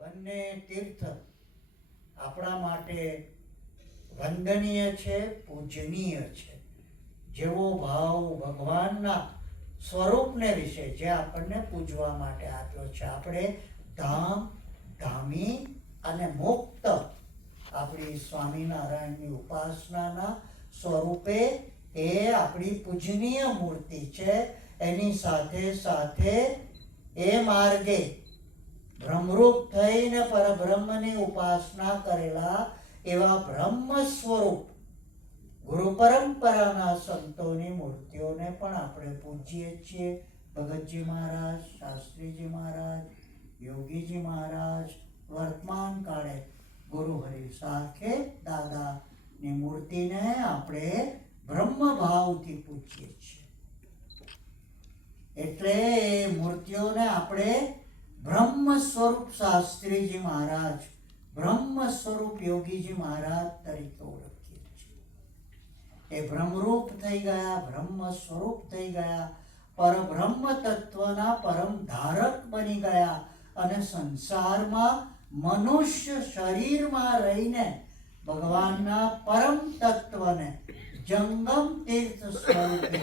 બંને તીર્થ આપણા માટે વંદનીય છે, પૂજનીય છે. જેવો ભાવ ભગવાનના સ્વરૂપને વિશે જે આપણને પૂજવા માટે આપ્યો છે, આપણે ધામ, ધામી અને મુક્ત આપણી સ્વામિનારાયણની ઉપાસનાના સ્વરૂપે એ આપણી પૂજનીય મૂર્તિ છે. એની સાથે સાથે એ માર્ગે બ્રહ્મરૂપ થઈને પરબ્રહ્મની ઉપાસના કરેલા એવા બ્રહ્મ સ્વરૂપ ગુરુ પરંપરાના સંતોની મૂર્તિઓને પણ આપણે પૂજીએ છીએ. ભગતજી મહારાજ, શાસ્ત્રીજી મહારાજ, યોગીજી મહારાજ, વર્તમાન કાળે ગુરુ હરિ સાકેત દાદાની મૂર્તિને આપણે બ્રહ્મ ભાવથી પૂજીએ છીએ. એટલે એ મૂર્તિઓને આપણે બ્રહ્મ સ્વરૂપ શાસ્ત્રીજી મહારાજ, બ્રહ્મ સ્વરૂપ યોગીજી મહારાજ તરીકે ઓળખીએ છીએ. એ બ્રહ્મરૂપ થઈ ગયા, બ્રહ્મ સ્વરૂપ થઈ ગયા, પરબ્રહ્મ તત્વના પરમ ધારક બની ગયા અને સંસારમાં મનુષ્ય શરીરમાં રહીને ભગવાનના પરમ તત્વને જંગમ તીર્થ સ્વરૂપે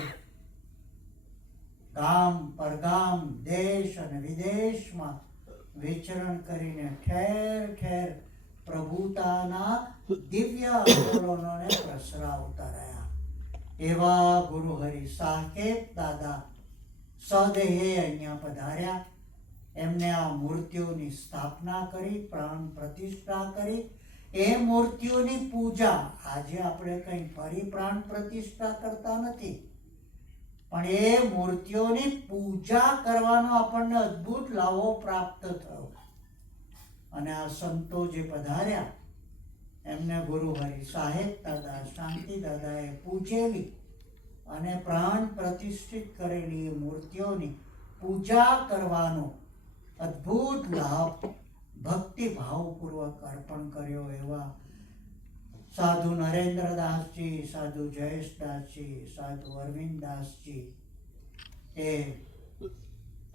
ગામ પરગામ, દેશ અને વિદેશમાં વિચરણ કરીને ઠેર ઠેર પ્રભુતાના દિવ્ય આંદોલનોને પ્રસરાવતા રહ્યા. એવા ગુરુ હરિ સાકેત દાદા સદેહે અહીંયા પધાર્યા. એમને આ મૂર્તિઓની સ્થાપના કરી, પ્રાણ પ્રતિષ્ઠા કરી. એ મૂર્તિઓની પૂજા, આજે આપણે કંઈ ફરી પ્રાણ પ્રતિષ્ઠા કરતા નથી, પણ એ મૂર્તિઓની પૂજા કરવાનો આપણને અદ્ભુત લાવો પ્રાપ્ત થયો. અને આ સંતો જે પધાર્યા એમને ગુરુ હરિ સાહેબ દાદા, શાંતિ દાદાએ પૂજેલી અને પ્રાણ પ્રતિષ્ઠિત કરેલી મૂર્તિઓની પૂજા કરવાનો અદ્ભુત લાભ ભક્તિ ભાવપૂર્વક અર્પણ કર્યો. એવા સાધુ નરેન્દ્રદાસજી, સાધુ જયેશદાસજી, સાધુ અરવિંદદાસજી એ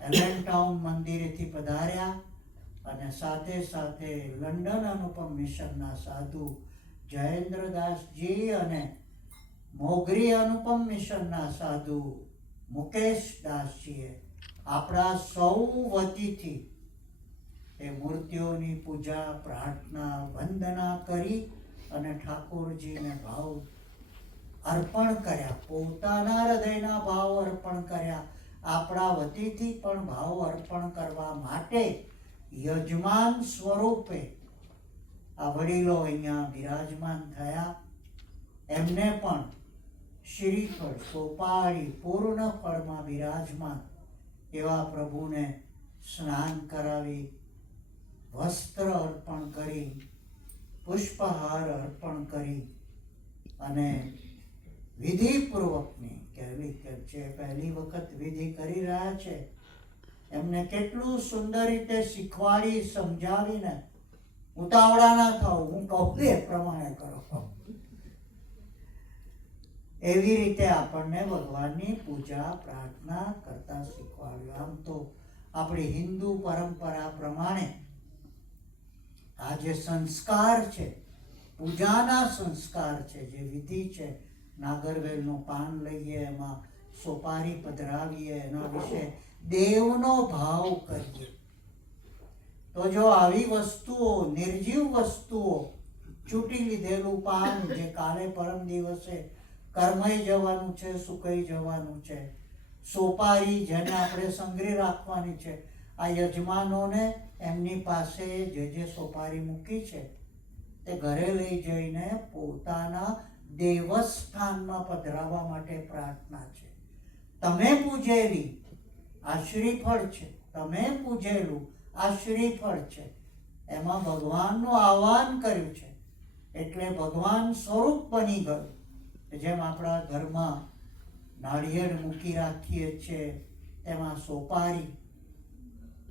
એલનટાઉન મંદિરેથી પધાર્યા અને સાથે સાથે લંડન અનુપમ મિશનના સાધુ જયેન્દ્રદાસજી અને મોગરી અનુપમ મિશનના સાધુ મુકેશદાસજીએ આપણા સૌ વતીથી એ મૂર્તિઓની પૂજા, પ્રાર્થના, વંદના કરી અને ઠાકોરજીને ભાવ અર્પણ કર્યા. પોતાના હૃદયના ભાવ અર્પણ કર્યા. આપણા વતીથી પણ ભાવ અર્પણ કરવા માટે યજમાન સ્વરૂપે આ વડીલો અહીંયા બિરાજમાન થયા. એમને પણ શ્રીફળ, સોપારી, પૂર્ણ ફળમાં બિરાજમાન એવા પ્રભુને સ્નાન કરાવી, વસ્ત્ર અર્પણ કરી, પુષ્પહાર અર્પણ કરી અને વિધિપૂર્વકની કહેવી કે જે પહેલી વખત વિધિ કરી રહ્યા છે એમને કેટલું સુંદર રીતે શીખવાડી, સમજાવીને ઉતાવળા ના થાવ, હું કહું એ પ્રમાણે કરો, એવી રીતે આપણને ભગવાનની પૂજા, પ્રાર્થના કરતા શીખવાડ્યું. આમ તો આપણી હિન્દુ પરંપરા પ્રમાણે આ જે સંસ્કાર છે, પૂજાના સંસ્કાર છે, જે વિધિ છે, નાગરવેલનું પાન લઈએ, એમાં સોપારી પધરાવીએ, એના વિશે દેવનો ભાવ કરીએ. તો જો આવી વસ્તુઓ, નિર્જીવ વસ્તુઓ, ચૂંટી લીધેલું પાન જે કાલે પરમ દિવસે કર્માઈ જવાનું છે, સુકાઈ જવાનું છે, સોપારી જેને આપણે સંગ્રહી રાખવાની છે, આ યજમાનોને એમની પાસે જે સોપારી મૂકી છે તે ઘરે લઈ જઈને પોતાના દેવસ્થાનમાં પધરાવવા માટે પ્રાર્થના છે. તમે પૂજેલી આ શ્રીફળ છે, તમે પૂજેલું આ શ્રીફળ છે, એમાં ભગવાનનું આહ્વાન કર્યું છે એટલે ભગવાન સ્વરૂપ બની ગયું. જેમ આપણા ઘરમાં નાળિયેર મૂકી રાખીએ છીએ, એમાં સોપારી,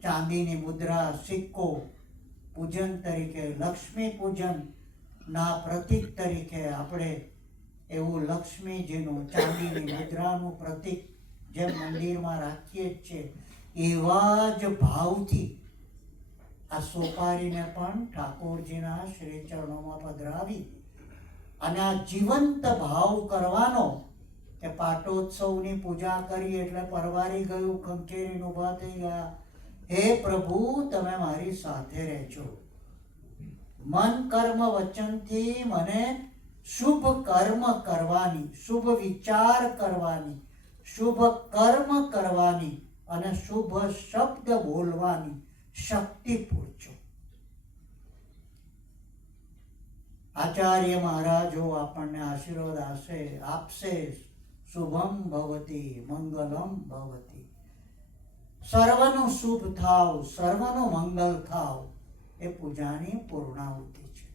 ચાંદીની મુદ્રા, સિક્કો પૂજન તરીકે, લક્ષ્મી પૂજનના પ્રતીક તરીકે આપણે એવું લક્ષ્મીજીનું ચાંદીની મુદ્રાનું પ્રતીક જેમ મંદિરમાં રાખીએ જ છીએ, એવા જ ભાવથી આ સોપારીને પણ ઠાકોરજીના શ્રી ચરણોમાં પધરાવી અને આ જીવંત ભાવ કરવાનો કે પાટોત્સવની પૂજા કરી એટલે પરવારી ગયું, ખંખેરીને ઊભા થઈ ગયા. હે પ્રભુ, તમે મારી સાથે રહેજો. મન કર્મ વચનથી મને શુભ કર્મ કરવાની, શુભ વિચાર કરવાની, શુભ કર્મ કરવાની અને શુભ શબ્દ બોલવાની શક્તિ પૂરજો. આચાર્ય મહારાજો આપણને આશીર્વાદ આપશે. શુભમ ભવતી મંગલમ ભવતી. સર્વનું શુભ થાવ, સર્વનું મંગલ થાવ એ પૂજાની પૂર્ણાહુતિ છે.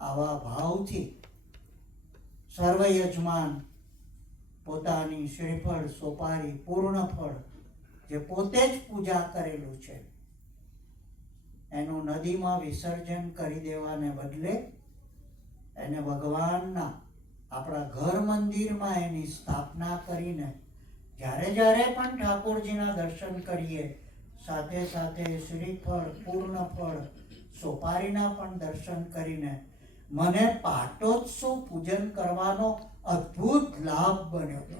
આવા ભાવથી સર્વ યજમાન પોતાની શ્રીફળ, સોપારી, પૂર્ણ ફળ જે પોતે જ પૂજા કરેલું છે એનું નદીમાં વિસર્જન કરી દેવાને બદલે એને ભગવાનના આપણા ઘર મંદિરમાં એની સ્થાપના કરીને જ્યારે જ્યારે પણ ઠાકોરજીના દર્શન કરીએ સાથે સાથે શ્રીફળ, પૂર્ણ ફળ, સોપારીના પણ દર્શન કરીને મને પાટોત્સવ પૂજન કરવાનો અદ્ભુત લાભ બન્યો હતો.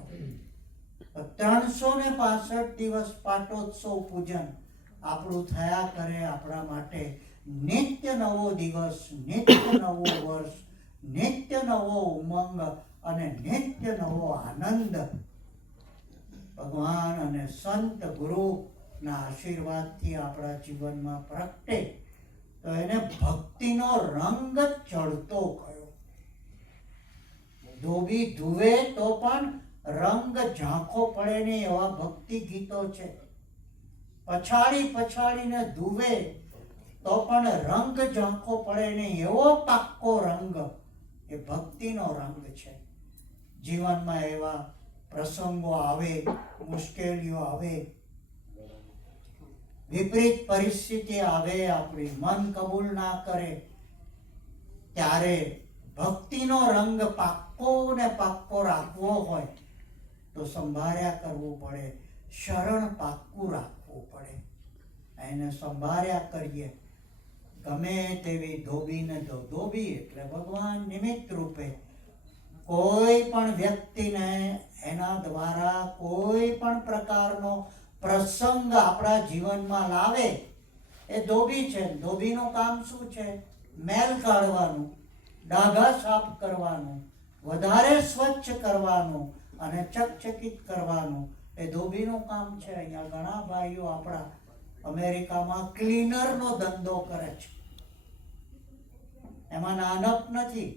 365 દિવસ પાટોત્સવ પૂજન આપણું થયા કરે. આપણા માટે નિત્ય નવો દિવસ, નિત્ય નવો વર્ષ, નિત્ય નવો ઉમંગ અને નિત્ય નવો આનંદ ભગવાન અને સંત ગુરુના આશીર્વાદથી આપણા જીવનમાં પ્રગટે તો એને ભક્તિનો રંગ ચડતો ગયો. ધોબી ધુવે તો પણ રંગ ઝાંખો પડે નહીં એવા ભક્તિ ગીતો છે. પછાડી પછાડીને ધુવે તો પણ રંગ ઝાંખો પડે નહીં એવો પાક્કો રંગ એ ભક્તિનો રંગ છે. જીવનમાં એવા પ્રસંગો આવે, મુશ્કેલીઓ આવે, વિપરીત પરિસ્થિતિ આવે, આપણી મન કબૂલ ના કરે ત્યારે ભક્તિનો રંગ પાક્કો ને પાક્કો રાખવો હોય તો સંભાળ્યા કરવું પડે, શરણ પાક્કું રાખવું પડે. એને સંભાળ્યા કરીએ. ગમે તેવી ધોબીને તો ધોબી એટલે ભગવાન નિમિત્ત રૂપે કોઈ પણ વ્યક્તિને એના દ્વારા કોઈ પણ પ્રકારનો પ્રસંગ આપણા જીવનમાં લાવે એ ધોબી છે. ધોબીનું કામ શું છે? મેલ કાઢવાનું, ડાઘા સાફ કરવાનું, વધારે સ્વચ્છ કરવાનું અને ચકચકિત કરવાનું એ ધોબીનું કામ છે. અહીંયા ઘણા ભાઈઓ આપણા અમેરિકામાં ક્લીનરનો ધંધો કરે છે. એમાં નાનપ નથી,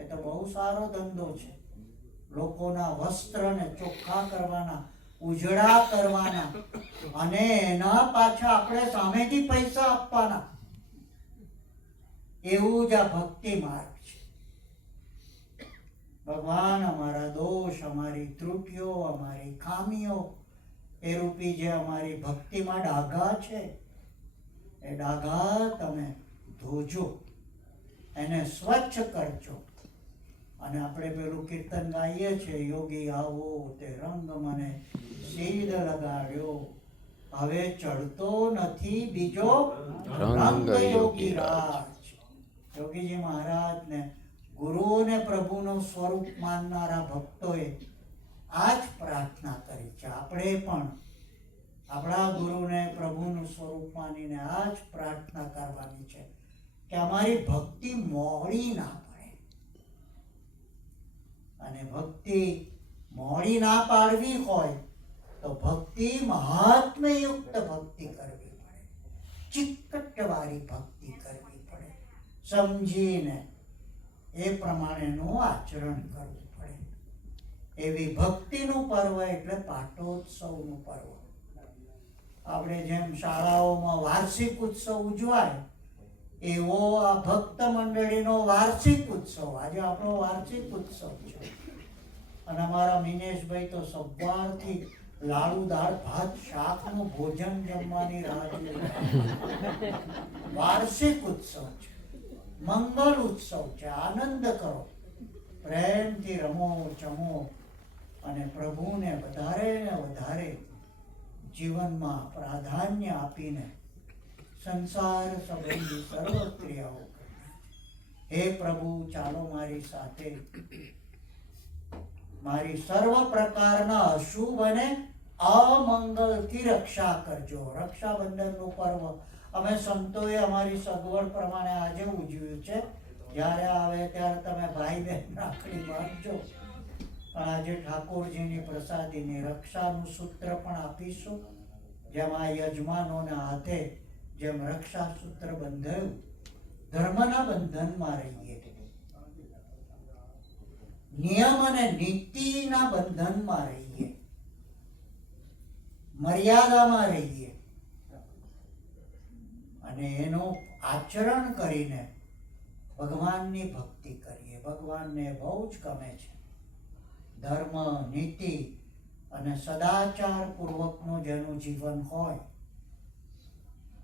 એ તો બહુ સારો ધંધો છે. લોકોના વસ્ત્રને ચોખ્ખા કરવાના, ઉજળા કરવાના અને એના પાછા આપણે સામેથી પૈસા આપવાના. એવું જ આ ભક્તિ માર્ગ છે. ભગવાન અમારા દોષ, અમારી ત્રુટિઓ, અમારી ખામીઓ એ રૂપી જે અમારી ભક્તિમાં ડાઘા છે એ ડાઘા તમે ધોજો, એને સ્વચ્છ કરજો. અને આપણે પેલું કીર્તન ગાઈએ છીએ, યોગી આવો તે રંગ મને સીધ લગાડ્યો, હવે ચડતો નથી બીજો રંગ યોગી રાજ. યોગીજી મહારાજને ગુરુને પ્રભુનું સ્વરૂપ માનનારા ભક્તોએ આ જ પ્રાર્થના કરી છે. આપણે પણ આપણા ગુરુને પ્રભુનું સ્વરૂપ માનીને આ જ પ્રાર્થના કરવાની છે કે અમારી ભક્તિ મોડી ના પડે. અને ભક્તિ મોડી ના પાડવી હોય તો ભક્તિ મહાત્મ્યયુક્ત ભક્તિ કરવી પડે, ચિક્કટવાળી ભક્તિ કરવી પડે, સમજીને એ પ્રમાણેનું આચરણ કરવું પડે. એવી ભક્તિનું પર્વ એટલે પાટોત્સવનું પર્વ. આપણે જેમ શાળાઓમાં વાર્ષિક ઉત્સવ ઉજવાય એવો આ ભક્ત મંડળીનો વાર્ષિક ઉત્સવ. આજે આપણો વાર્ષિક ઉત્સવ છે અને અમારા મિનેશભાઈ તો સવારથી લાડુ, દાળ, ભાત, શાકનું ભોજન જમવાની રાહ જોઈ. વાર્ષિક ઉત્સવ છે, મંગલ ઉત્સવ છે. આનંદ કરો, પ્રેમથી રમો, જમો અને પ્રભુને વધારે ને વધારે જીવનમાં પ્રાધાન્ય આપીને સંસાર સંબંધી સર્વ ક્રિયાઓ કરનાર. હે પ્રભુ, ચાલો મારી સાથે મારી સર્વ પ્રકારના અશુભ અને અમંગલથી રક્ષા કરજો. રક્ષાબંધનનું પર્વ અમે સંતોએ અમારી સગવડ પ્રમાણે આજે ઉજવ્યું છે. જ્યારે આવે ત્યારે તમે ભાઈ બહેન રાખડી બાંધજો, પણ આજે ઠાકોરજીની પ્રસાદીની રક્ષાનું સૂત્ર પણ આપીશું. જેમ આ યજમાનોના હાથે જેમ રક્ષા સૂત્ર બંધાયું, ધર્મના બંધનમાં રહીએ, નિયમ અને નીતિના બંધનમાં રહીએ, મર્યાદામાં રહીએ અને એનું આચરણ કરીને ભગવાનની ભક્તિ કરીએ. ભગવાનને બહુ જ ગમે છે. ધર્મ, નીતિ અને સદાચાર પૂર્વકનું જેનું જીવન હોય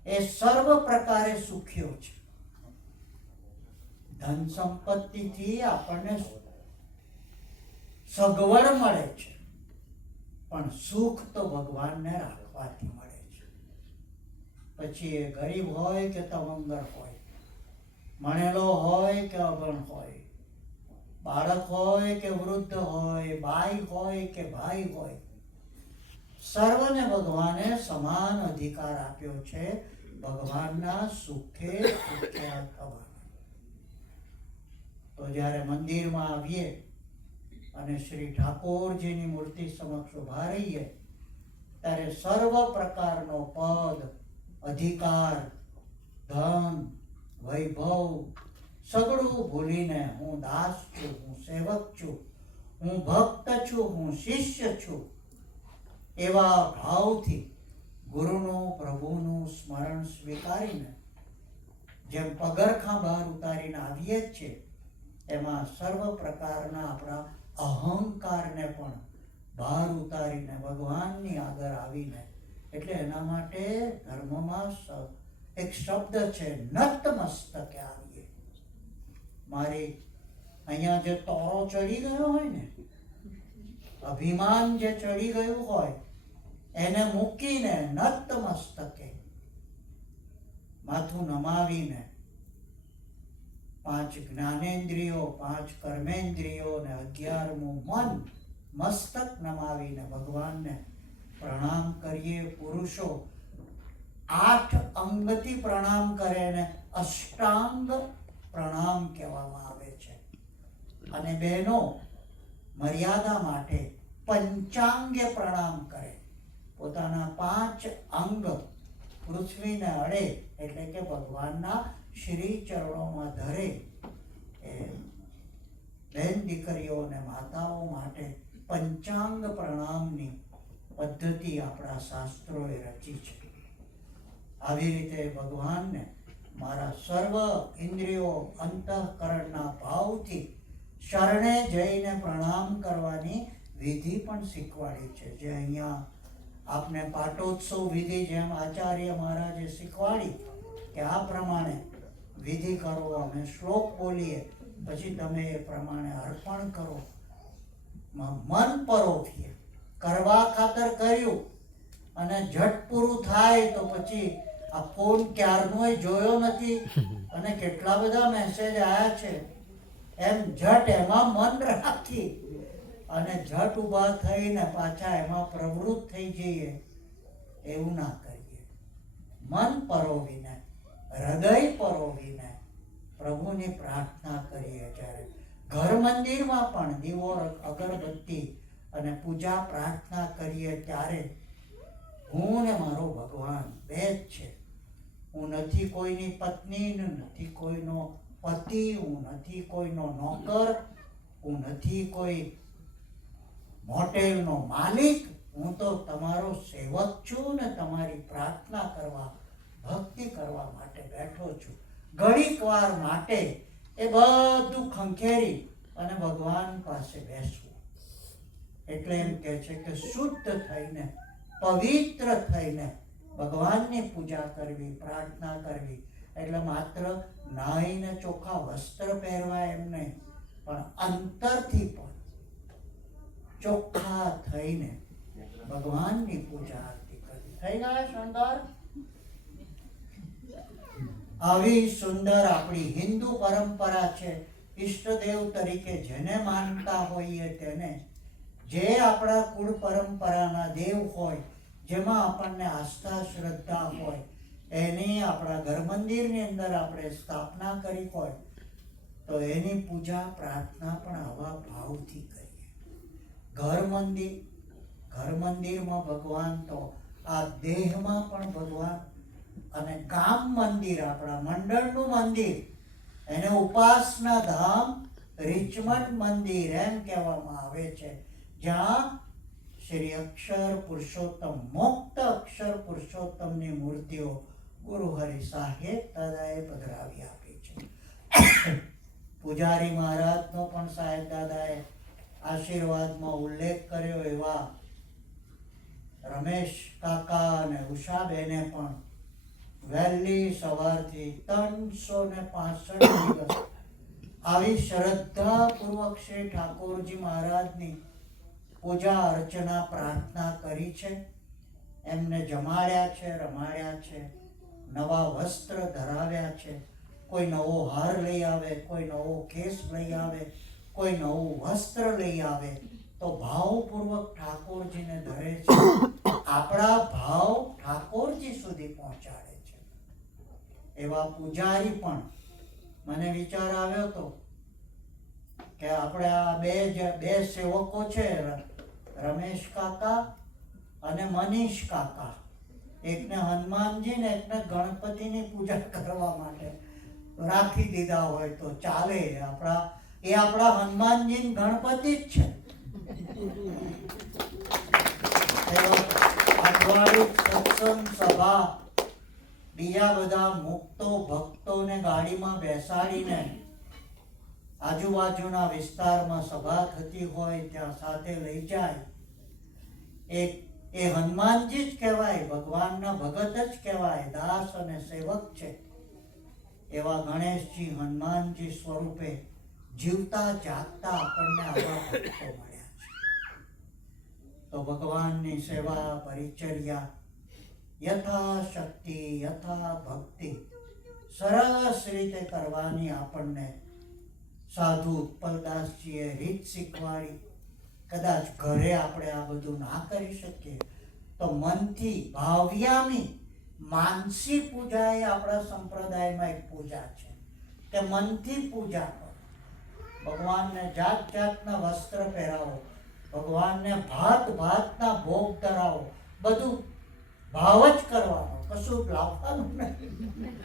એ સર્વ પ્રકારે સુખ્યો છે. ધન સંપત્તિથી આપણને સગવડ મળે છે, પણ સુખ તો ભગવાનને રાખવાથી મળે છે. પછી એ ગરીબ હોય કે તવંગર હોય, ભણેલો હોય કે અભણ હોય, બાળક હોય કે વૃદ્ધ હોય, બાઈ હોય કે ભાઈ હોય, સર્વને ભગવાને સમાન અધિકાર આપ્યો છે ભગવાનના સુખે સુખ્યા થવાનો. તો જ્યારે મંદિરમાં આવીએ અને શ્રી ઠાકોરજીની મૂર્તિ સમક્ષ ઉભા રહીએ ત્યારે સર્વ પ્રકારનો પદ, અધિકાર, ધન, વૈભવ સગળું ભૂલીને હું દાસ છું, હું સેવક છું, હું ભક્ત છું, હું શિષ્ય છું એવા ભાવથી ગુરુનું, પ્રભુનું સ્મરણ સ્વીકારીને જેમ પગરખાં બહાર ઉતારીને આવીએ જ છે, એમાં સર્વ પ્રકારના આપણા અહંકારને પણ બહાર ઉતારીને ભગવાનની આગળ આવીને, એટલે એના માટે ધર્મમાં એક શબ્દ છે, નતમસ્તકે આવીએ. મારી અહીંયા જે તોરો ચડી ગયો હોય ને, અભિમાન જે ચડી ગયું હોય, એને મૂકીને નતમસ્તકે માથું નમાવીને 5 જ્ઞાનેન્દ્રિયો, 5 કર્મેન્દ્રિયો ને 11મું મન મસ્તક નમાવીને ભગવાનને પ્રણામ કરીએ. પુરુષો 8 અંગથી પ્રણામ કરે ને અષ્ટાંગ પ્રણામ કહેવામાં આવે છે, અને બહેનો મર્યાદા માટે પંચાંગે પ્રણામ કરે. પોતાના 5 અંગ પૃથ્વીને અડે એટલે કે ભગવાનના શ્રી ચરણોમાં ધરે. એ બહેન દીકરીઓ અને માતાઓ માટે પંચાંગ પ્રણામની પદ્ધતિ આપણા શાસ્ત્રોએ રચી છે. આવી રીતે ભગવાનને મારા સર્વ ઇન્દ્રિયો, અંતઃકરણના ભાવથી શરણે જઈને પ્રણામ કરવાની વિધિ પણ શીખવાડી છે. જે અહીંયા આપને પાટોત્સવ વિધિ જેમ આચાર્ય મહારાજે શીખવાડી કે આ પ્રમાણે વિધિ કરો, અમે શ્લોક બોલીએ, પછી તમે એ પ્રમાણે અર્પણ કરો, મન પરોવીએ. કરવા ખાતર કર્યું અને ઝટ પૂરું થાય તો પછી આ ફોન ક્યારનોય જોયો નથી અને કેટલા બધા મેસેજ આવ્યા છે, એમ ઝટ એમાં મન રાખી અને ઝટ ઊભા થઈને પાછા એમાં પ્રવૃત્ત થઈ જઈએ, એવું ના કરીએ. મન પરોવીને, હૃદય પરોવીને પ્રભુની પ્રાર્થના કરીએ. જ્યારે ઘર મંદિરમાં પણ દીવો, અગરબત્તી અને પૂજા પ્રાર્થના કરીએ ત્યારે હું ને મારો ભગવાન બે જ છે. હું નથી કોઈની પત્ની, નથી કોઈનો પતિ, હું નથી કોઈનો નોકર, હું નથી કોઈ હોટેલનો માલિક. હું તો તમારો સેવક છું ને તમારી પ્રાર્થના કરવા, ભક્તિ કરવા માટે બેઠો છું. ઘડીક વાર માટે એ બધું ખંખેરી અને ભગવાન પાસે બેસવું. એટલે એમ કહે છે કે શુદ્ધ થઈને, પવિત્ર થઈને ભગવાનની પૂજા કરવી, પ્રાર્થના કરવી. એટલે માત્ર નાહીને ચોખ્ખા વસ્ત્ર પહેરવા એમ નહીં, પણ અંતરથી પણ ચોખ્ખા થઈને ભગવાનની પૂજા આરતી કરવી. થઈ ગયા શણગાર? આવી સુંદર આપણી હિન્દુ પરંપરા છે. ઈષ્ટદેવ તરીકે જેને માનતા હોઈએ તેને, જે આપણા કુળ પરંપરાના દેવ હોય, જેમાં આપણને આસ્થા શ્રદ્ધા હોય, એની આપણા ઘર મંદિરની અંદર આપણે સ્થાપના કરી હોય, તો એની પૂજા પ્રાર્થના પણ આવા ભાવથી કરીએ. ઘર મંદિરમાં ભગવાન તો આ દેહમાં પણ ભગવાન, અને ગામ મંદિર આપણા મંડળનું મંદિર, એને ઉપાસના ધામ રીચમંડ મંદિર એમ કહેવામાં આવે છે, જ્યાં શ્રી અક્ષર પુરુષોત્તમ, મુક્ત અક્ષર પુરુષોત્તમની મૂર્તિઓ ગુરુ હરિ સાહેબ દાદાએ પધરાવી આપી છે. પૂજારી મહારાજનો પણ સાહેબ દાદાએ આશીર્વાદમાં ઉલ્લેખ કર્યો એવા રમેશ કાકા અને ઉષાબેને પણ વહેલી સવારથી 365 દિવસ આવી શ્રદ્ધાપૂર્વક શ્રી ઠાકોરજી મહારાજની પૂજા અર્ચના પ્રાર્થના કરી છે. એમને જમાડ્યા છે, રમાડ્યા છે, નવા વસ્ત્ર ધરાવ્યા છે. કોઈ નવો હાર લઈ આવે, કોઈ નવો કેસ લઈ આવે, કોઈ નવું વસ્ત્ર લઈ આવે, તો ભાવપૂર્વક ઠાકોરજીને ધરે છે. આપણા ભાવ ઠાકોરજી સુધી પહોંચાડે છે. એવા પૂજારી પણ, મને વિચાર આવ્યો હતો કે આપણે આ બે સેવકો છે, રમેશ કાકા અને મનીષ કાકા, એકને હનુમાનજી ને એકને ગણપતિની પૂજા કરવા માટે રાખી દીધા હોય તો ચાલે. આપણા હનુમાનજી ને ગણપતિ જ છે. અઠવાડિયું સત્સંગ સભા, બીજા બધા મુક્તો ભક્તોને ગાડીમાં બેસાડીને આજુબાજુના વિસ્તારમાં સભા થતી હોય ત્યાં સાથે લઈ જાય. એ હનુમાનજી જ કહેવાય, ભગવાનના ભગત જ કહેવાય, દાસ અને સેવક છે. એવા ગણેશજી હનુમાનજી સ્વરૂપે જીવતા જાગતા આપણને આવા ભક્તો મળ્યા છે. તો ભગવાનની સેવા પરિચર્યા યથાશક્તિ યથા ભક્તિ સરસ રીતે કરવાની આપણને સાધુ ઉત્પલદાસજીએ રીત શીખવાડી. કદાચ ઘરે આપણે આ બધું ના કરી શકીએ તો મનથી ભાવ્યામી માનસી પૂજા એ આપણા સંપ્રદાયમાં એક પૂજા છે કે મનથી પૂજા કરો. ભગવાનને જાત જાતના વસ્ત્ર પહેરાવો, ભગવાનને ભાતના ભોગ ધરાવો, બધું ભાવ જ કરવાનો, કશું લાવવાનું નહીં,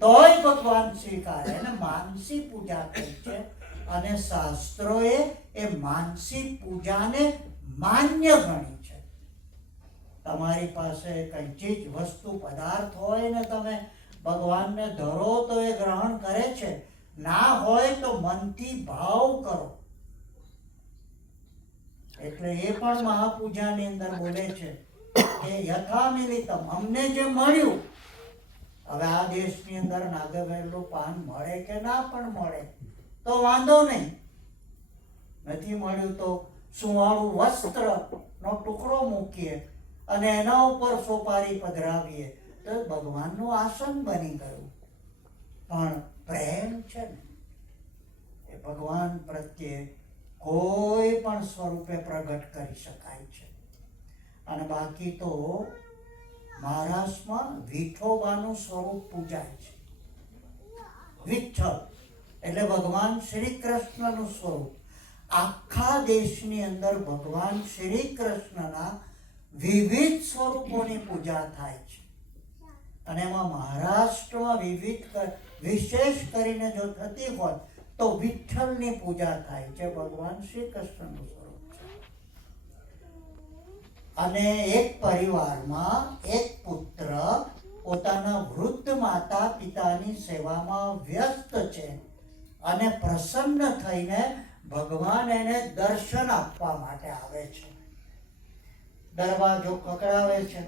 તોય ભગવાન સ્વીકારે. એને માનસી પૂજા કહી છે. અને શાસ્ત્રોએ એ માનસી પૂજાને માન્ય ગણી છે. તમારી પાસે કઈ ચીજ વસ્તુ પદાર્થ હોય ને તમે ભગવાનને ધરો તો એ ગ્રહણ કરે છે, ના હોય તો મનથી ભાવ કરો. એટલે એ પણ મહાપૂજાની અંદર બોલે છે કે યથા મિલિતમ, અમને જે મળ્યું. હવે આ દેશની અંદર નાગવેલું પાન મળે કે ના પણ મળે તો વાંધો નહીં, નથી મળ્યું તો સુવાળું વસ્ત્ર નો ટુકડો મૂકીએ અને એના ઉપર સોપારી પધરાવીએ તો ભગવાનનું આસન બની ગયું. પણ પ્રેમ છે ને એ ભગવાન પ્રત્યે કોઈ પણ સ્વરૂપે પ્રગટ કરી શકાય છે. અને બાકી તો મહારાષ્ટ્રમાં વિઠોબાનું સ્વરૂપ પૂજાય છે. વિઠ્ઠલ એટલે ભગવાન શ્રી કૃષ્ણનું સ્વરૂપ. આખા દેશની અંદર ભગવાન શ્રી કૃષ્ણના વિવિધ સ્વરૂપોની પૂજા થાય છે. અને એમાં મહારાષ્ટ્રમાં વિશેષ કરીને જો થતી હોય તો વિઠ્ઠલની પૂજા થાય છે. ભગવાન શ્રી કૃષ્ણનું સ્વરૂપ છે. અને એક પરિવારમાં એક પુત્ર પોતાના વૃદ્ધ માતા પિતાની સેવામાં વ્યસ્ત છે અને પ્રસન્ન થઈને ભગવાન એને દર્શન આપવા માટે આવે છે. દરવાજો ખખડાવે છે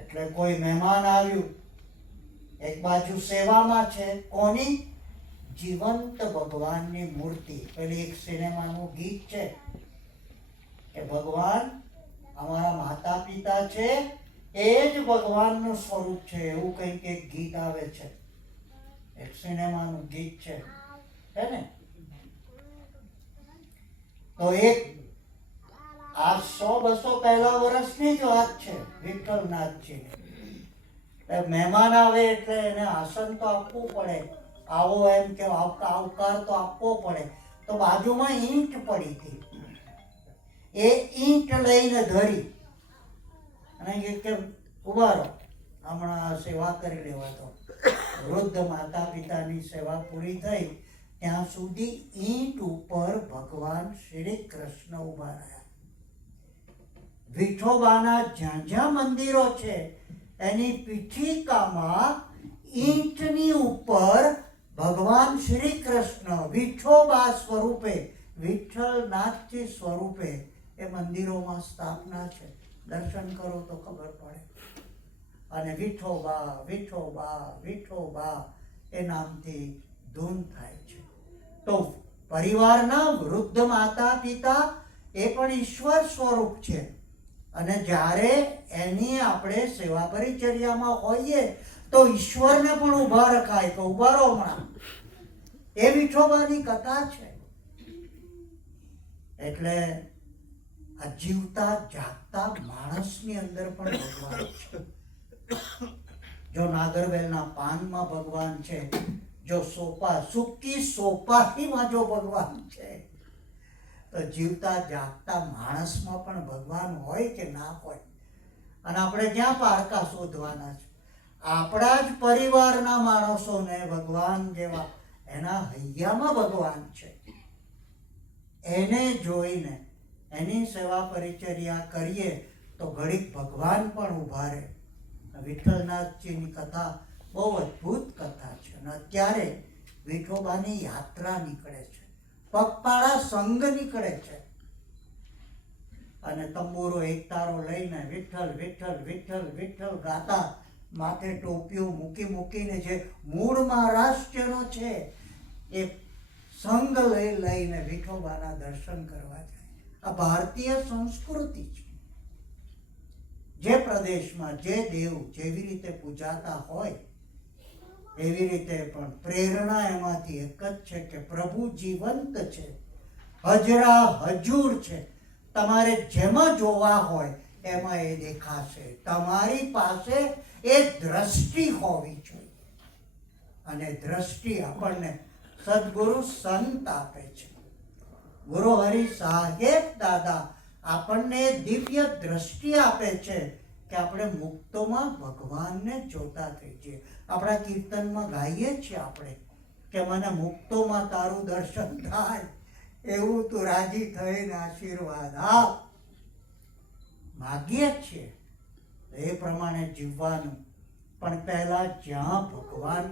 એટલે કોઈ મહેમાન આવ્યું. એક બાજુ સેવામાં છે કોની? જીવંત ભગવાનની મૂર્તિ. પેલી એક સિનેમાનું ગીત છે કે ભગવાન અમારા માતા પિતા છે એ જ ભગવાનનું સ્વરૂપ છે. એવું કંઈક એક ગીત આવે છે, એક સિનેમાનું ગીત છે, હે ને? તો એક આ 100-200 પહેલા વર્ષની જ વાત છે. વિઠ્ઠલનાથજી મહેમાન આવે એટલે એને આસન તો આપવું પડે, આવો એમ કે આવકાર તો આપવો પડે. તો બાજુમાં ઈંટ પડી હતી, એ ઈંટ લઈને ધરી અને કે ઉભા રહો, હમણાં સેવા કરી લેવા દો. વૃદ્ધ માતા પિતાની સેવા પૂરી થઈ ત્યાં સુધી ઈંટ ઉપર ભગવાન શ્રી કૃષ્ણ ઉભા રહ્યા. વિઠોબાના જ્યાં જ્યાં મંદિરો છે એની પીઠિકામાં ઈંટની ઉપર ભગવાન શ્રી કૃષ્ણ વિઠોબા સ્વરૂપે, વિઠ્ઠલનાથજી સ્વરૂપે એ મંદિરોમાં સ્થાપના છે. દર્શન કરો તો ખબર પડે. અને વિઠોબા વિઠોબા વિઠોબા એ નામથી ધૂન થાય છે. તો પરિવારના વૃદ્ધ માતા પિતા એ પણ ઈશ્વર સ્વરૂપ છે. અને જ્યારે એની આપણે સેવા પરિચર્યામાં હોઈએ તો ઈશ્વરને પણ ઊભા રખાય. તો ઊભા રહો હમણાં, એ વિઠોબાની કથા છે. એટલે આ જીવતા જાગતા માણસની અંદર પણ ભગવાન છે. જો નાગરવેલના પાનમાં ભગવાન છે, જો સૂકી સોપારીમાં જો ભગવાન છે, તો જીવતા જાગતા માણસમાં પણ ભગવાન હોય કે ના હોય? અને આપણે ક્યાં પારકા શોધવાના છે? આપણા જ પરિવારના માણસોને ભગવાન જેવા એના હૈયામાં ભગવાન છે. એને જોઈને એની સેવા પરિચર્યા કરીએ તો ઘડીક ભગવાન પણ ઉભા રહે. વિઠ્ઠલનાથજીની કથા બહુ અદ્ભુત કથા છે. અને અત્યારે વિઠોબાની યાત્રા નીકળે છે, પગપાળા સંઘ નીકળે છે. અને તંબુરો એકતારો લઈને વિઠ્ઠલ વિઠ્ઠલ વિઠ્ઠલ વિઠ્ઠલ ગાતા, માથે ટોપીઓ મૂકી મૂકીને જે મૂળ મહારાષ્ટ્રનો છે એ સંઘ લઈને વિઠોબાના દર્શન કરવા જાય. આ ભારતીય સંસ્કૃતિ છે. જે પ્રદેશમાં જે દેવ જેવી રીતે પૂજાતા હોય એવી રીતે પણ પ્રેરણા એમાંથી એક જ છે કે પ્રભુ જીવંત છે, હજરા હજુર છે. તમારે જેમાં જોવા હોય એમાં એ દેખાશે. તમારી પાસે એ દ્રષ્ટિ હોવી જોઈએ. અને દ્રષ્ટિ આપણને સદગુરુ સંત આપે છે. ગુરુ હરિ સાહેબ દાદા આપણને દિવ્ય દ્રષ્ટિ આપે છે કે આપણે મુક્તોમાં ભગવાનને જોતા થઈ જઈએ. આપણા કીર્તનમાં ગાઈએ છીએ આપણે કે મને મુક્તોમાં તારું દર્શન થાય, એવું તું રાજી થઈને આશીર્વાદ આપ. માગીએ છીએ એ પ્રમાણે જીવવાનું. પણ પહેલા જ્યાં ભગવાન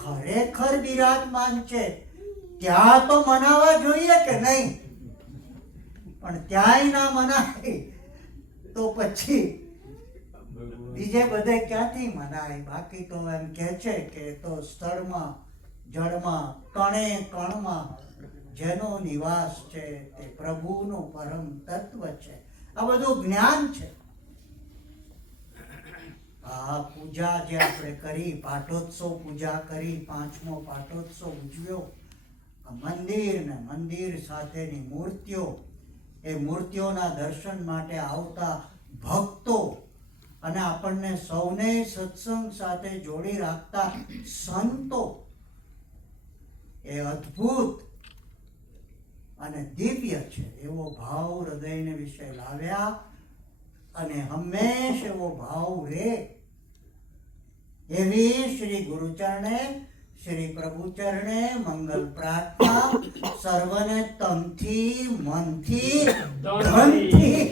ખરેખર બિરાજમાન છે ત્યાં તો મનાવા જોઈએ કે નહીં? પણ ત્યાંય ના મનાય તો પછી બીજે બધે ક્યાંથી મનાય? બાકી તો એમ કહે છે કે તો સ્થળમાં જળમાં કણે કણમાં જેનો નિવાસ છે તે પ્રભુનું પરમ તત્વ છે. આ બધું જ્ઞાન છે. આ પૂજા જે આપણે કરી, પાટોત્સવ પૂજા કરી, 5મો પાટોત્સવ ઉજવ્યો, મંદિર ને મંદિર સાથેની મૂર્તિઓ, એ મૂર્તિઓના દર્શન માટે આવતા ભક્તો અને આપણને સૌને સત્સંગ સાથે જોડી રાખતા સંતો, એ અદ્ભુત અને દિવ્ય છે. એવો ભાવ હૃદયને વિશે લાવ્યા અને હંમેશ એવો ભાવ રહે એવી શ્રી ગુરુચરણે, શ્રી પ્રભુચરણે મંગલ પ્રાર્થના. સર્વને તનથી મનથી ધનથી